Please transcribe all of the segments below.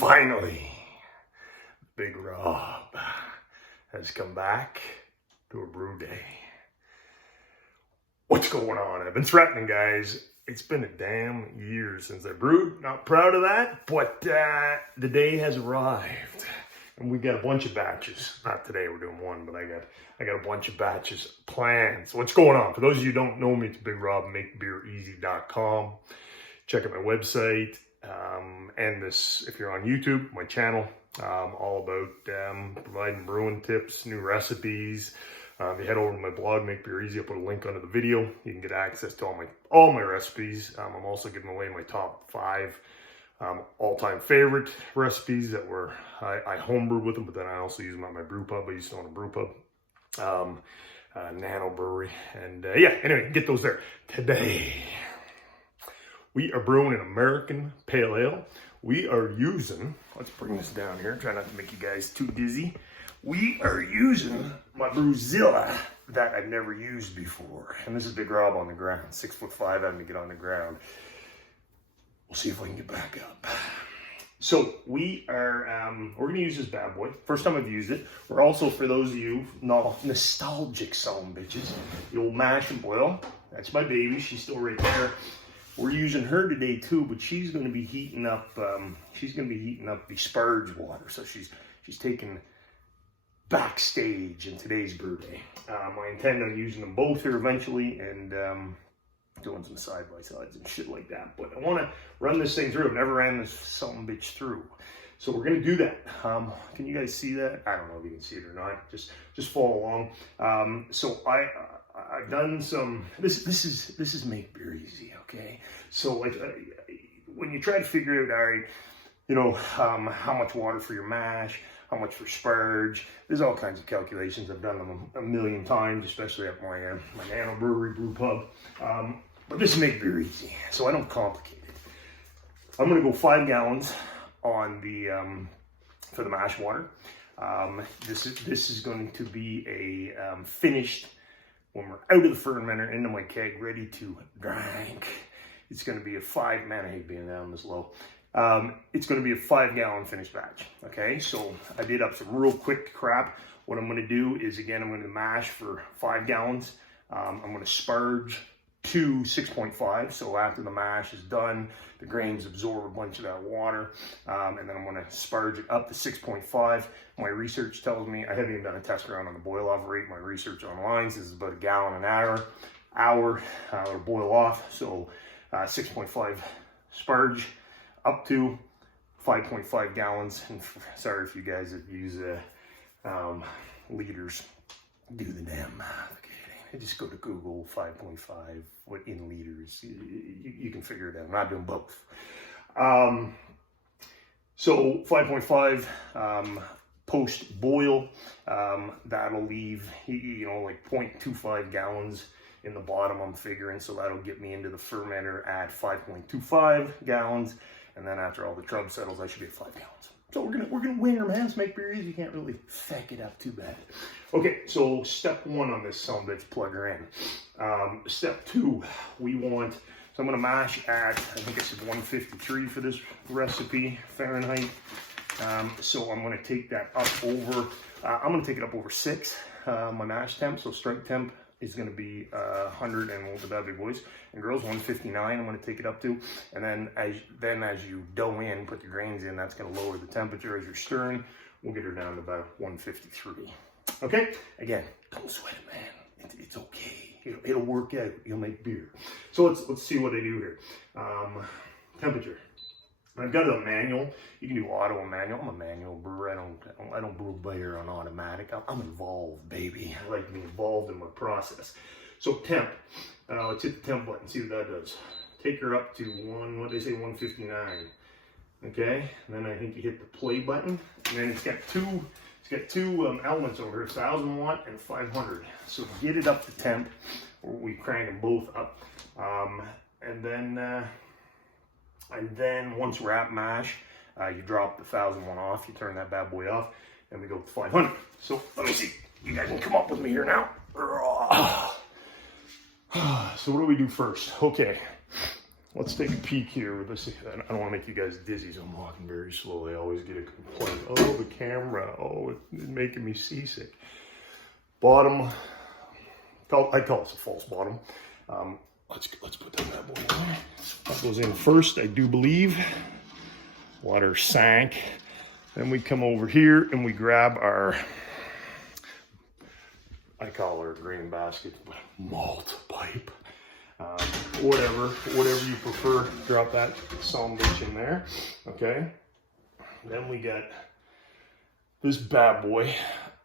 Finally, Big Robb has come back to a brew day. What's going on? I've been threatening, guys. It's been a damn year since I brewed. Not proud of that, but the day has arrived. And we got a bunch of batches. Not today, we're doing one, but I got a bunch of batches planned. So what's going on? For those of you who don't know me, it's Big Robb, makebeereasy.com. Check out my website. And this, if you're on YouTube, my channel, all about providing brewing tips, new recipes. If you head over to my blog, Make Beer Easy, I'll put a link under the video. You can get access to all my recipes. I'm also giving away my top 5 all-time favorite recipes that were I homebrew with them, but then I also use them at my brew pub. I used to own a brew pub, Nano Brewery, and yeah. Anyway, get those there. Today we are brewing an American Pale Ale. We are using, let's bring this down here, try not to make you guys too dizzy. We are using my Brewzilla that I've never used before. And this is Big Robb on the ground, 6'5", having to get on the ground. We'll see if I can get back up. So we are, we're gonna use this bad boy. First time I've used it. We're also, for those of you nostalgic son bitches, the old mash and boil. That's my baby, she's still right there. We're using her today too, but she's gonna be heating up, the sparge water. So she's taking backstage in today's brew day. I intend on using them both here eventually and doing some side-by-sides and shit like that. But I want to run this thing through. I've never ran this something bitch through. So we're going to do that. Can you guys see that? I don't know if you can see it or not. Just follow along. So I've done some, this is Make Beer Easy, okay? So like when you try to figure out, all right, you know, how much water for your mash, how much for sparge. There's all kinds of calculations. I've done them a million times, especially at my Nano Brewery brew pub. But this is Make Beer Easy, so I don't complicate it. I'm gonna go 5 gallons on the for the mash water. This is going to be a finished, when we're out of the fermenter, into my keg, ready to drink. It's gonna be a 5, man, I hate being down this low. It's going to be a 5-gallon finished batch. Okay, so I did up some real quick crap. What I'm going to do is, again, I'm going to mash for 5 gallons. I'm going to sparge to 6.5. So after the mash is done, the grains absorb a bunch of that water, and then I'm going to sparge it up to 6.5. My research tells me, I haven't even done a test run on the boil off rate. My research online says it's about 1 gallon an hour or boil off. So 6.5 sparge up to 5.5 gallons. And sorry if you guys that use liters, do the damn math. Okay, just go to Google 5.5, what in liters, you can figure it out. I'm not doing both. So 5.5 post boil, that'll leave, you know, like 0.25 gallons in the bottom, I'm figuring. So that'll get me into the fermenter at 5.25 gallons. And then after all the trub settles, I should be at 5 gallons. So we're gonna win our man. Make Beer Easy. You can't really feck it up too bad. Okay, so step 1 on this bitch, plug her in. Step 2, we want, so I'm gonna mash at, I think I said 153 for this recipe, Fahrenheit. So I'm gonna take that up over, I'm gonna take it up over 6, my mash temp. So strike temp is going to be 100, and with the bad big boys and girls, 159. I'm going to take it up to, and then as you dough in, put the grains in, that's going to lower the temperature as you're stirring. We'll get her down to about 153. Okay, again, don't sweat it, man. It's okay. It'll work out. You'll make beer. So let's see what I do here. Temperature. I've got a manual. You can do auto and manual. I'm a manual brewer. I don't brew beer on automatic. I'm involved, baby. I like to be involved in my process. So temp. Let's hit the temp button. See what that does. Take her up to 159. Okay. And then I think you hit the play button. And then it's got two elements over here, 1000 watt and 500. So get it up to temp. We crank them both up. And then once we're at mash, you drop the 1000 one off, you turn that bad boy off, and we go to 500. So let me see, you guys can come up with me here now. So what do we do first? Okay, let's take a peek here with this. I don't want to make you guys dizzy, so I'm walking very slowly. I always get a complaint. Oh, the camera. Oh, it's making me seasick. Bottom. I call this a false bottom. Let's put that bad boy in there. That goes in first, I do believe. Water sank. Then we come over here and we grab our, I call her a green basket, but malt pipe. Whatever you prefer, drop that some bitch in there. Okay. Then we got this bad boy.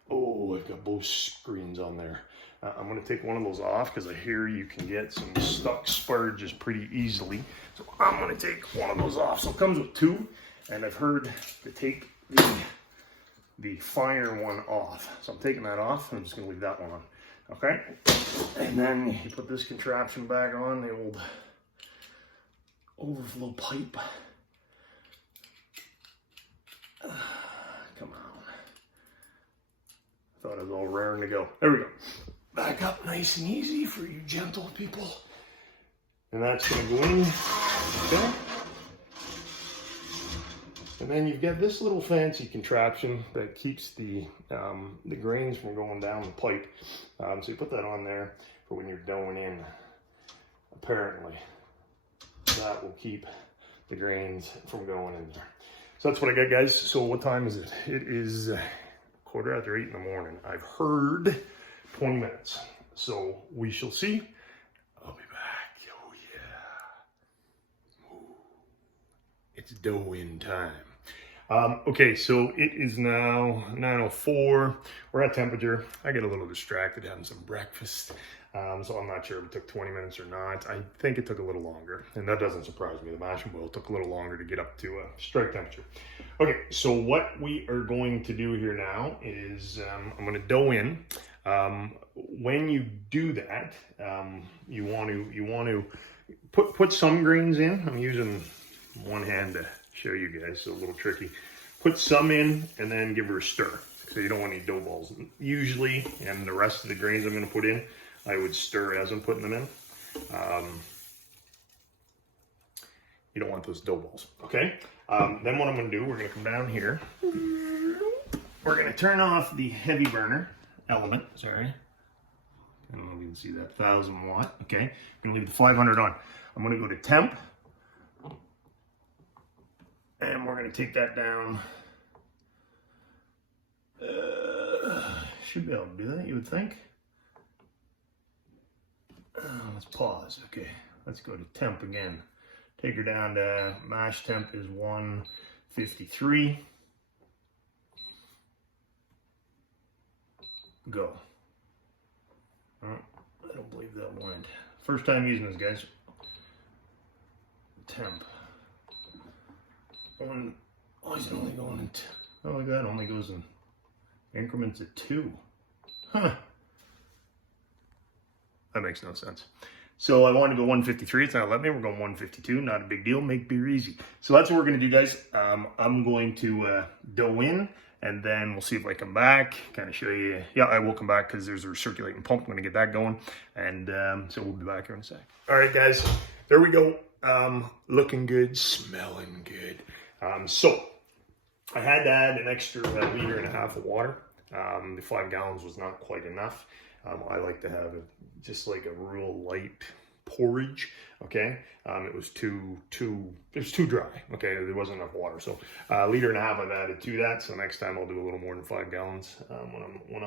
Oh, I've got both screens on there. I'm going to take one of those off because I hear you can get some stuck spurges pretty easily. So I'm going to take one of those off. So it comes with two, and I've heard to take the finer one off. So I'm taking that off, and I'm just going to leave that one on. Okay? And then you put this contraption back on, the old overflow pipe. Come on. Thought it was all raring to go. There we go. Back up nice and easy for you gentle people. And that's going to go in. Okay. And then you've got this little fancy contraption that keeps the grains from going down the pipe. So you put that on there for when you're going in. Apparently, that will keep the grains from going in there. So that's what I got, guys. So what time is it? It is 8:15 in the morning. I've heard 20 minutes. So we shall see. I'll be back. Oh yeah. Ooh. It's dough-in time. Okay, so it is now 9:04. We're at temperature. I get a little distracted having some breakfast. So I'm not sure if it took 20 minutes or not. I think it took a little longer, and that doesn't surprise me. The mash and boil took a little longer to get up to strike temperature. Okay, so what we are going to do here now is I'm going to dough in. When you do that, you want to put some grains in. I'm using one hand to show you guys, so a little tricky. Put some in and then give her a stir, so you don't want any dough balls. Usually, and the rest of the grains I'm going to put in, I would stir as I'm putting them in. You don't want those dough balls, okay? Then what I'm going to do, we're going to come down here. We're going to turn off the heavy burner element, sorry. I don't know if you can see that, 1000 watt, okay? I'm going to leave the 500 on. I'm going to go to temp. And we're going to take that down. Should be able to do that, you would think. Let's pause. Okay, let's go to temp again. Take her down to mash temp is 153. Go. I don't believe that went. First time using this, guys. Temp. Oh, he's only going in oh, look at that, only goes in increments of 2. Huh. That makes no sense. So I wanted to go 153, it's not letting me, we're going 152, not a big deal, make beer easy. So that's what we're gonna do, guys. I'm going to dough in, and then we'll see if I come back, kind of show you. Yeah, I will come back because there's a recirculating pump, I'm gonna get that going. And so we'll be back here in a sec. All right, guys, there we go. Looking good, smelling good. So I had to add an extra 1.5 liters of water. The 5 gallons was not quite enough. I like to have it just like a real light porridge. Okay, it was too dry. Okay, there wasn't enough water, so 1.5 liters I've added to that. So next time I'll do a little more than 5 gallons when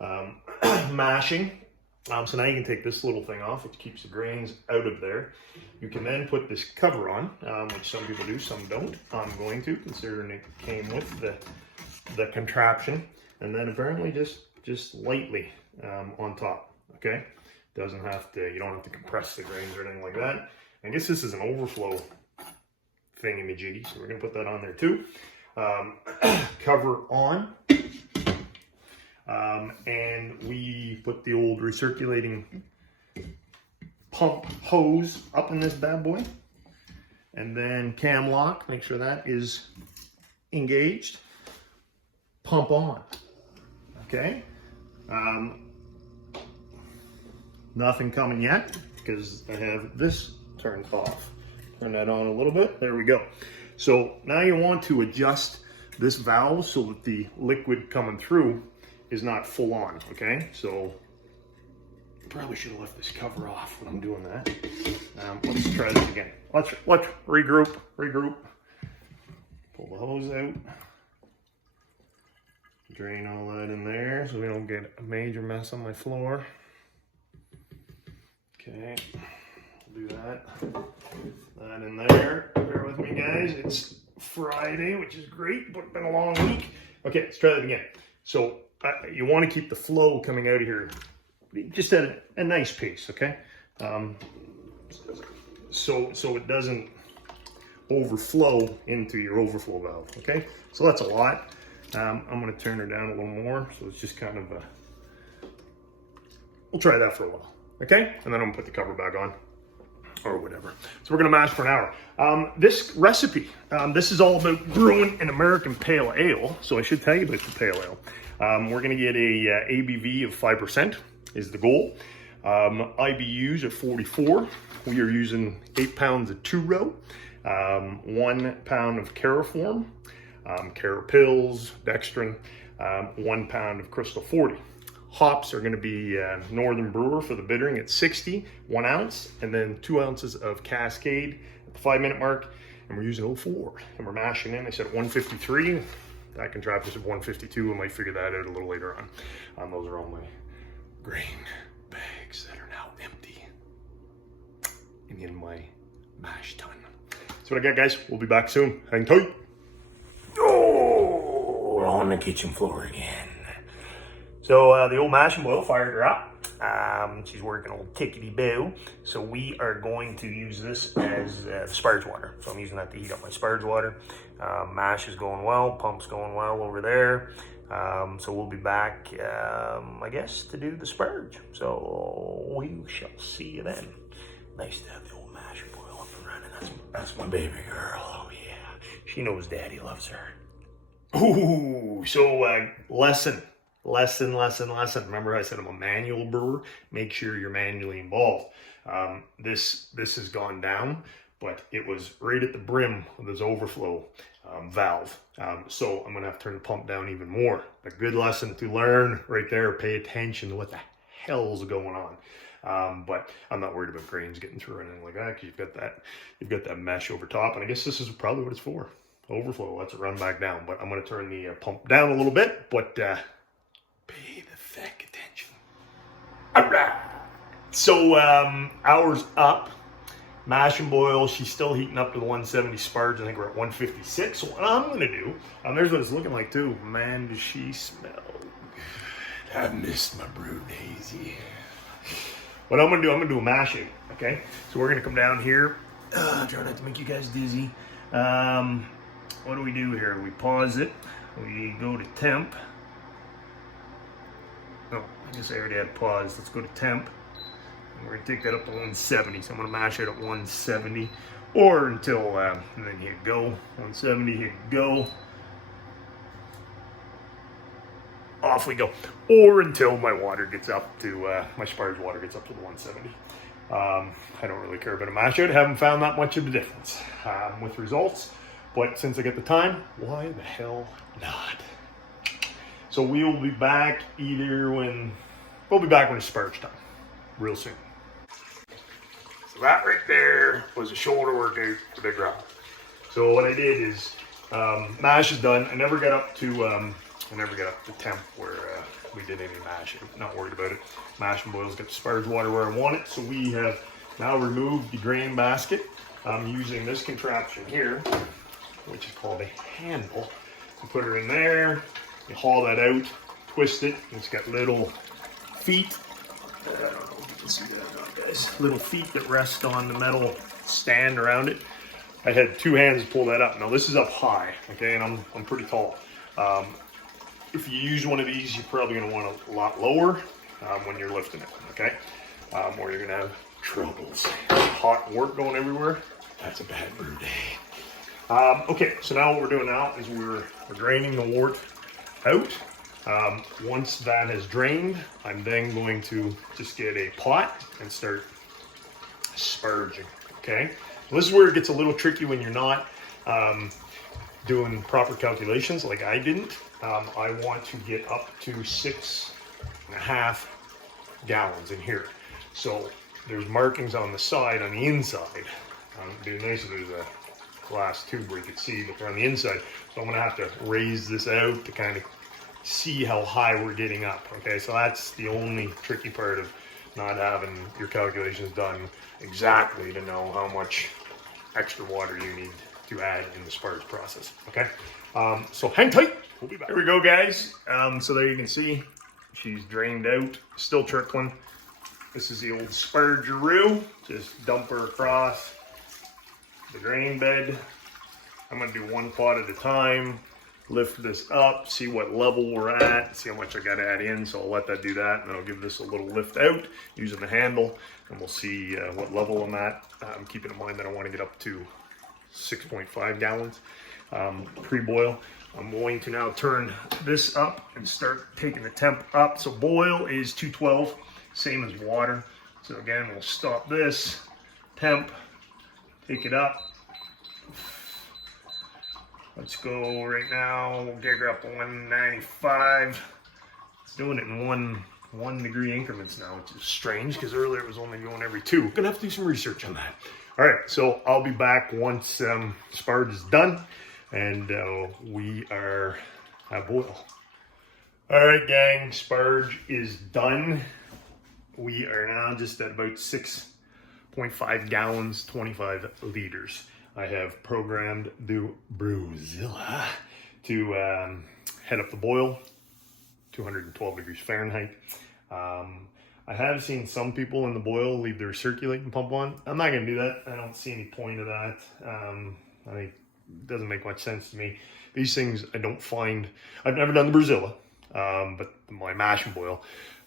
I'm mashing. So now you can take this little thing off, which keeps the grains out of there. You can then put this cover on, which some people do, some don't. I'm going to, considering it came with the contraption. And then apparently just lightly on top, okay? Doesn't have to, you don't have to compress the grains or anything like that. I guess this is an overflow thingy-majiggy, so we're gonna put that on there too. Cover on. And we put the old recirculating pump hose up in this bad boy. And then cam lock, make sure that is engaged. Pump on, okay? Nothing coming yet because I have this turned off. Turn that on a little bit. There we go. So now you want to adjust this valve so that the liquid coming through is not full on, okay? So probably should have left this cover off when I'm doing that. Let's try this again. Let's regroup. Pull the hose out. Drain all that in there so we don't get a major mess on my floor. Okay, we'll do that. That in there. Bear with me, guys. It's Friday, which is great, but it's been a long week. Okay, let's try that again. So you want to keep the flow coming out of here just at a nice pace, okay? So it doesn't overflow into your overflow valve, okay? So that's a lot. I'm going to turn her down a little more, so it's just kind of we'll try that for a while, okay? And then I'm going to put the cover back on, or whatever. So we're going to mash for an hour. This recipe, this is all about brewing an American Pale Ale, so I should tell you about the Pale Ale. We're going to get a ABV of 5% is the goal. IBUs are 44. We are using 8 pounds of 2-row, 1 pound of Carafoam, Carapils, dextrin, 1 pound of Crystal 40. Hops are going to be Northern Brewer for the bittering at 60, 1 ounce, and then 2 ounces of Cascade at the 5-minute mark, and we're using 04, and we're mashing in. I said 153. That contraption is at 152. I might figure that out a little later on. Those are all my grain bags that are now empty and in my mash tun. That's what I got, guys. We'll be back soon. Hang tight. Oh, we're on the kitchen floor again. So the old mashing boil fired her up. She's working old tickety-boo. So we are going to use this as sparge water. So I'm using that to heat up my sparge water. Mash is going well, pump's going well over there. So we'll be back, I guess, to do the sparge. So we shall see you then. Nice to have the old mashing boil up and running. That's my baby girl. Oh yeah, she knows Daddy loves her. Ooh, so lesson. Remember I said I'm a manual brewer. Make sure you're manually involved. This has gone down, but it was right at the brim of this overflow valve. So I'm gonna have to turn the pump down even more. A good lesson to learn right there. Pay attention to what the hell's going on. But I'm not worried about grains getting through or anything like that, because you've got that mesh over top, and I guess this is probably what it's for. Overflow. Let's run back down. But I'm gonna turn the pump down a little bit, but pay the thick attention. All right. So hours up. Mash and boil. She's still heating up to the 170 sparge. I think we're at 156. So what I'm going to do, there's what it's looking like too. Man, does she smell good. I missed my brewed hazy. What I'm going to do a mashing. Okay. So we're going to come down here. Try not to make you guys dizzy. What do we do here? We pause it. We go to temp. Oh, I guess I already had pause. Let's go to temp. And we're going to take that up to 170. So I'm going to mash it at 170. Or until, and then hit go. 170, hit go. Off we go. Or until my water gets up to, my sparge water gets up to the 170. I don't really care about a mash out. Haven't found that much of a difference with results. But since I get the time, why the hell not? So we will be back when it's sparge time, real soon. So that right there was a shoulder workout for Big Robb. So what I did is, mash is done. I never got up to temp where we did any mashing. Not worried about it. Mash and boil's got the sparge water where I want it. So we have now removed the grain basket. I'm using this contraption here, which is called a handle. You put her in there. You haul that out, twist it. It's got little feet. I don't know if you can see that or not, guys. Little feet that rest on the metal stand around it. I had 2 hands to pull that up. Now this is up high, okay, and I'm pretty tall. If you use one of these, you're probably going to want it a lot lower when you're lifting it, okay? Or you're going to have troubles. Hot wort going everywhere. That's a bad brew day. Okay, so now what we're doing now is we're draining the wort out. Once that has drained, I'm then going to just get a pot and start sparging. Okay, well, this is where it gets a little tricky when you're not doing proper calculations like I didn't. I want to get up to 6.5 gallons in here. So there's markings on the side, on the inside. It'd be nice if there's a glass tube where you could see, but they're on the inside. So I'm gonna have to raise this out to kind of see how high we're getting up. Okay, so that's the only tricky part of not having your calculations done exactly to know how much extra water you need to add in the sparge process. Okay, so hang tight. We'll be back. Here we go, guys. So there you can see she's drained out, still trickling. This is the old spargeroo. Just dump her across the drain bed. I'm gonna do one pot at a time. Lift this up, see what level we're at, see how much I gotta add in. So I'll let that do that, and then I'll give this a little lift out using the handle, and we'll see what level I'm at. Keeping in mind that I want to get up to 6.5 gallons pre-boil. I'm going to now turn this up and start taking the temp up. So boil is 212, same as water. So again, we'll stop this, temp, take it up. Let's go right now. We'll get her up to 195. It's doing it in one degree increments now, which is strange because earlier it was only going every 2. Gonna have to do some research on that. All right, so I'll be back once sparge is done and we are at boil. All right, gang, sparge is done. We are now just at about 6.5 gallons, 25 liters. I have programmed the Brewzilla to head up the boil, 212 degrees Fahrenheit. I have seen some people in the boil leave their recirculating pump on. I'm not gonna do that. I don't see any point of that. I think it doesn't make much sense to me. These things I don't find, I've never done the Brewzilla, but my mash and boil,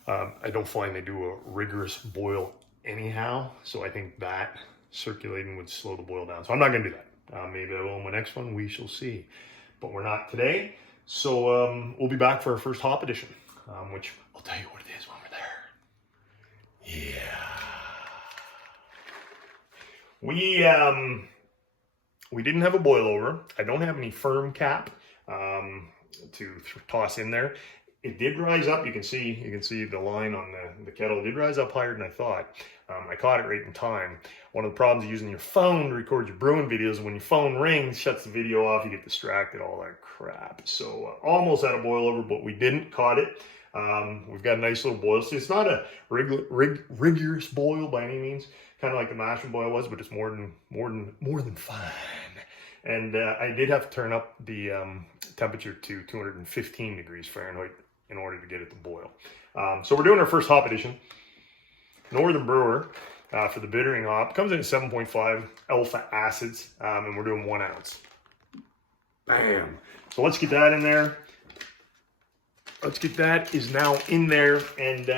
I don't find they do a rigorous boil anyhow. So I think that circulating would slow the boil down. So I'm not gonna do that. Maybe I will in my next one, we shall see. But we're not today. So we'll be back for our first hop edition, which I'll tell you what it is when we're there. Yeah. We didn't have a boil over. I don't have any firm cap to toss in there. It did rise up. You can see the line on the kettle. It did rise up higher than I thought. I caught it right in time. One of the problems of using your phone to record your brewing videos, when your phone rings, shuts the video off, you get distracted, all that crap. So almost had a boil over, but we didn't. Caught it. We've got a nice little boil. So it's not a rigorous boil by any means, kind of like the mash and boil was, but it's more than fine. And I did have to turn up the temperature to 215 degrees Fahrenheit in order to get it to boil. So we're doing our first hop edition. Northern Brewer for the bittering hop. Comes in at 7.5 alpha acids, and we're doing 1 ounce. Bam. So let's get that in there. Let's get that is now in there. And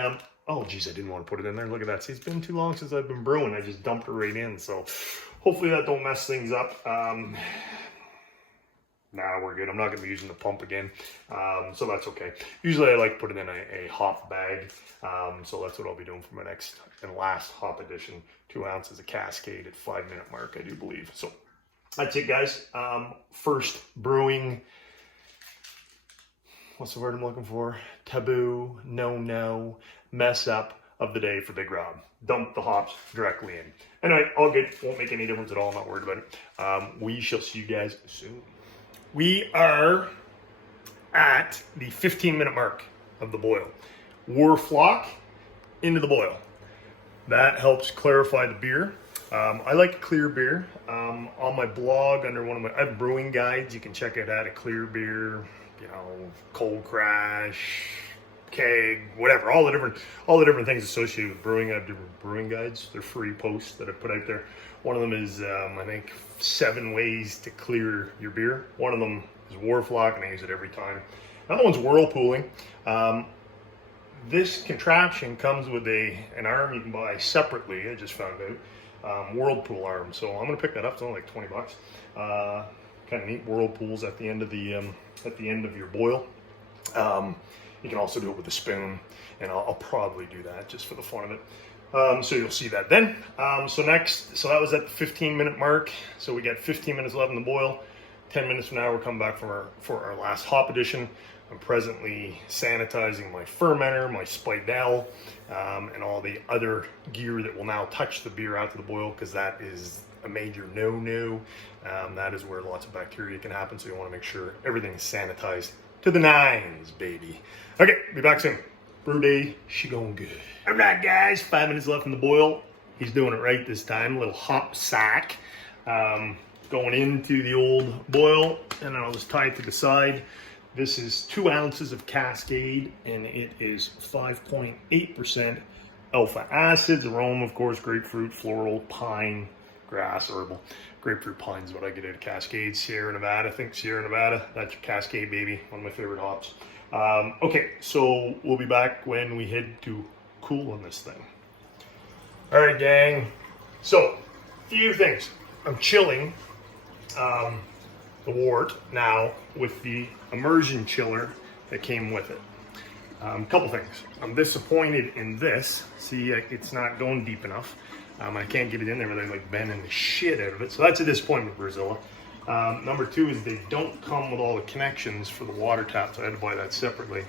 oh geez, I didn't want to put it in there. Look at that. See, it's been too long since I've been brewing. I just dumped it right in. So hopefully that don't mess things up. Nah, we're good. I'm not going to be using the pump again, so that's okay. Usually I like to put it in a hop bag, so that's what I'll be doing for my next and last hop edition. 2 ounces of Cascade at 5-minute mark, I do believe. So that's it, guys. First brewing, what's the word I'm looking for? Taboo, no, mess up of the day for Big Robb. Dump the hops directly in. Anyway, all good. Won't make any difference at all. I'm not worried about it. We shall see you guys soon. We are at the 15-minute mark of the boil. Whirlpooling into the boil. That helps clarify the beer. I like clear beer. On my blog, under one of I have brewing guides. You can check it out. A clear beer, cold crash, keg, whatever. All the different things associated with brewing. I have different brewing guides. They're free posts that I put out there. One of them is, I think, 7 ways to clear your beer. One of them is Whirlpooling, and I use it every time. Another one's Whirlpooling. This contraption comes with an arm you can buy separately. I just found out, Whirlpool arm. So I'm gonna pick that up. It's only like 20 bucks. Kind of neat. Whirlpools at the end of your boil. You can also do it with a spoon, and I'll probably do that just for the fun of it. So you'll see that then. So that was at the 15-minute mark. So we got 15 minutes left in the boil. 10 minutes from now, we're coming back for our last hop edition. I'm presently sanitizing my fermenter, my Spidell, and all the other gear that will now touch the beer after the boil, because that is a major no-no. That is where lots of bacteria can happen, so you want to make sure everything's sanitized to the nines, baby. Okay, be back soon. Brew day, she going good. All right, guys, 5 minutes left in the boil. He's doing it right this time. A little hop sack going into the old boil, and then I'll just tie it to the side. This is 2 ounces of Cascade, and it is 5.8% alpha acids. Aroma, of course, grapefruit, floral, pine, grass, herbal. Grapefruit pine is what I get out of Cascade. Sierra Nevada, I think Sierra Nevada. That's your Cascade, baby. One of my favorite hops. Okay, so we'll be back when we head to cool on this thing. All right, gang. So, a few things. I'm chilling the wort now with the immersion chiller that came with it. Couple things. I'm disappointed in this. See, it's not going deep enough. I can't get it in there without like bending the shit out of it. So that's a disappointment, Brewzilla. Number 2 is they don't come with all the connections for the water tap, so I had to buy that separately.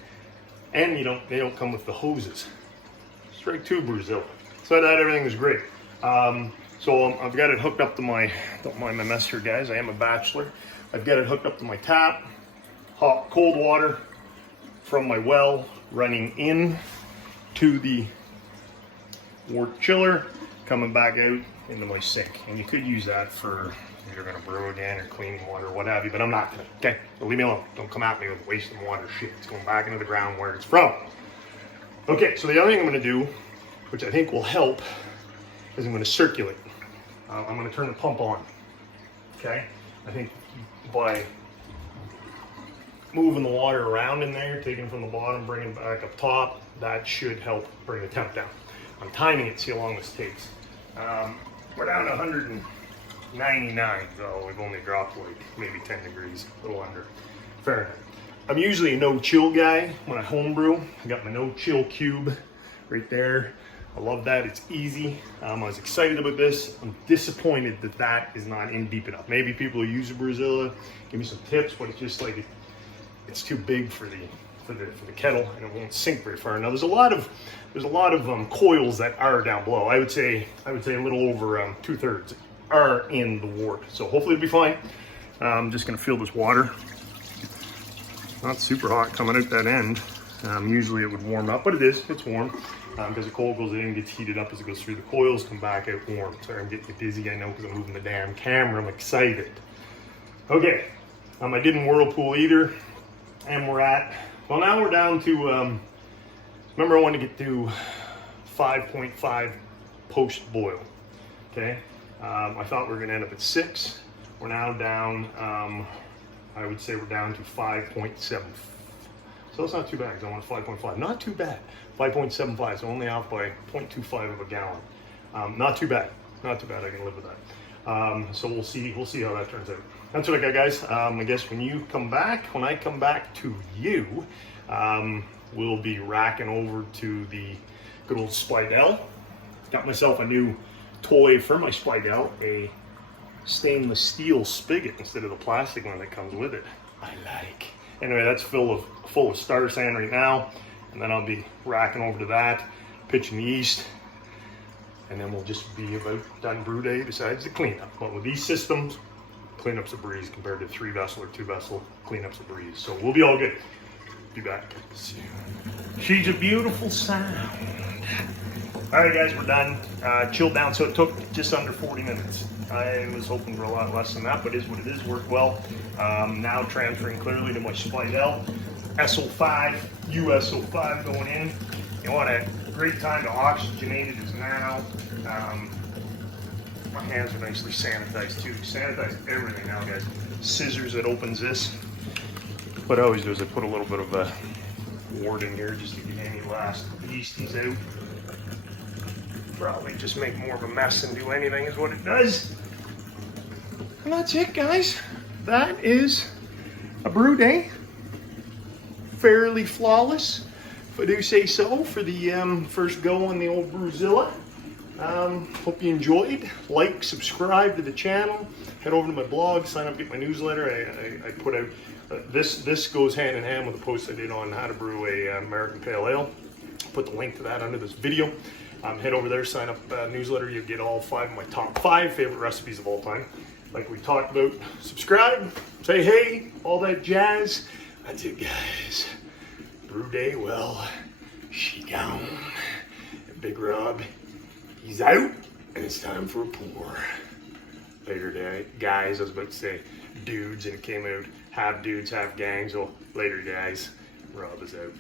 And they don't come with the hoses. Strike 2, Brewzilla. So that everything was great. So I've got it hooked up to my, don't mind my mess here, guys, I am a bachelor. I've got it hooked up to my tap, hot, cold water from my well running in to the wort chiller, coming back out into my sink. And you could use that for if you're gonna brew again or cleaning water or what have you, but I'm not gonna, okay? So leave me alone. Don't come at me with wasting water shit. It's going back into the ground where it's from. Okay, so the other thing I'm gonna do, which I think will help, is I'm gonna circulate. I'm gonna turn the pump on, okay? I think by moving the water around in there, taking from the bottom, bringing it back up top, that should help bring the temp down. I'm timing it, see how long this takes. We're down to 199, so we've only dropped like maybe 10 degrees, a little under Fahrenheit. I'm usually a no-chill guy when I homebrew. I got my no-chill cube right there. I love that, it's easy. I was excited about this. I'm disappointed that that is not in deep enough. Maybe people who use a Brewzilla, give me some tips, but it's just like, it's too big for the kettle, and it won't sink very far. Now there's a lot of coils that are down below. I would say a little over 2/3 are in the wort. So hopefully it'll be fine. I'm just gonna fill this water. Not super hot coming out that end. Usually it would warm up, but it's warm. Because the coal goes in, gets heated up as it goes through the coils, come back out warm. Sorry, I'm getting dizzy, I know, because I'm moving the damn camera. I'm excited. Okay, I didn't whirlpool either, and well, now we're down to, remember I wanted to get to 5.5 post-boil, okay? I thought we were gonna end up at 6. We're now down, I would say we're down to 5.7. So that's not too bad, because I want 5.5. Not too bad. 5.75, so only off by 0.25 of a gallon. Not too bad. Not too bad. I can live with that. So we'll see how that turns out. That's what I got, guys. I guess when I come back to you, we'll be racking over to the good old Spidell. Got myself a new toy for my Spidell, a stainless steel spigot instead of the plastic one that comes with it. I like. Anyway, that's full of starter sand right now, and then I'll be racking over to that, pitching the yeast, and then we'll just be about done brew day besides the cleanup. But with these systems, cleanup's a breeze compared to 3-vessel or 2-vessel, cleanup's a breeze. So we'll be all good. Be back soon. She's a beautiful sound. All right, guys, we're done. Chilled down, so it took just under 40 minutes. I was hoping for a lot less than that, but it is what it is. Worked well. Now transferring clearly to my Spidell. SO5, USO5 going in. You want a great time to oxygenate it is now. My hands are nicely sanitized too. Sanitize everything now, guys. Scissors that opens this. What I always do is I put a little bit of a wort in here just to get any last yeasties out. Probably just make more of a mess than do anything is what it does. And that's it, guys. That is a brew day. Fairly flawless, if I do say so, for the first go on the old Brewzilla. Hope you enjoyed. Like, subscribe to the channel. Head over to my blog, sign up, get my newsletter. I put out, this goes hand in hand with a post I did on how to brew a American Pale Ale. Put the link to that under this video. Head over there, sign up newsletter. You'll get all 5 of my top 5 favorite recipes of all time. Like we talked about, subscribe, say hey, all that jazz. That's it, guys. Brew day, well, she gone. And Big Robb, he's out, and it's time for a pour. Later day, guys. I was about to say dudes, and it came out half dudes, half gangs. Well, later, guys. Robb is out.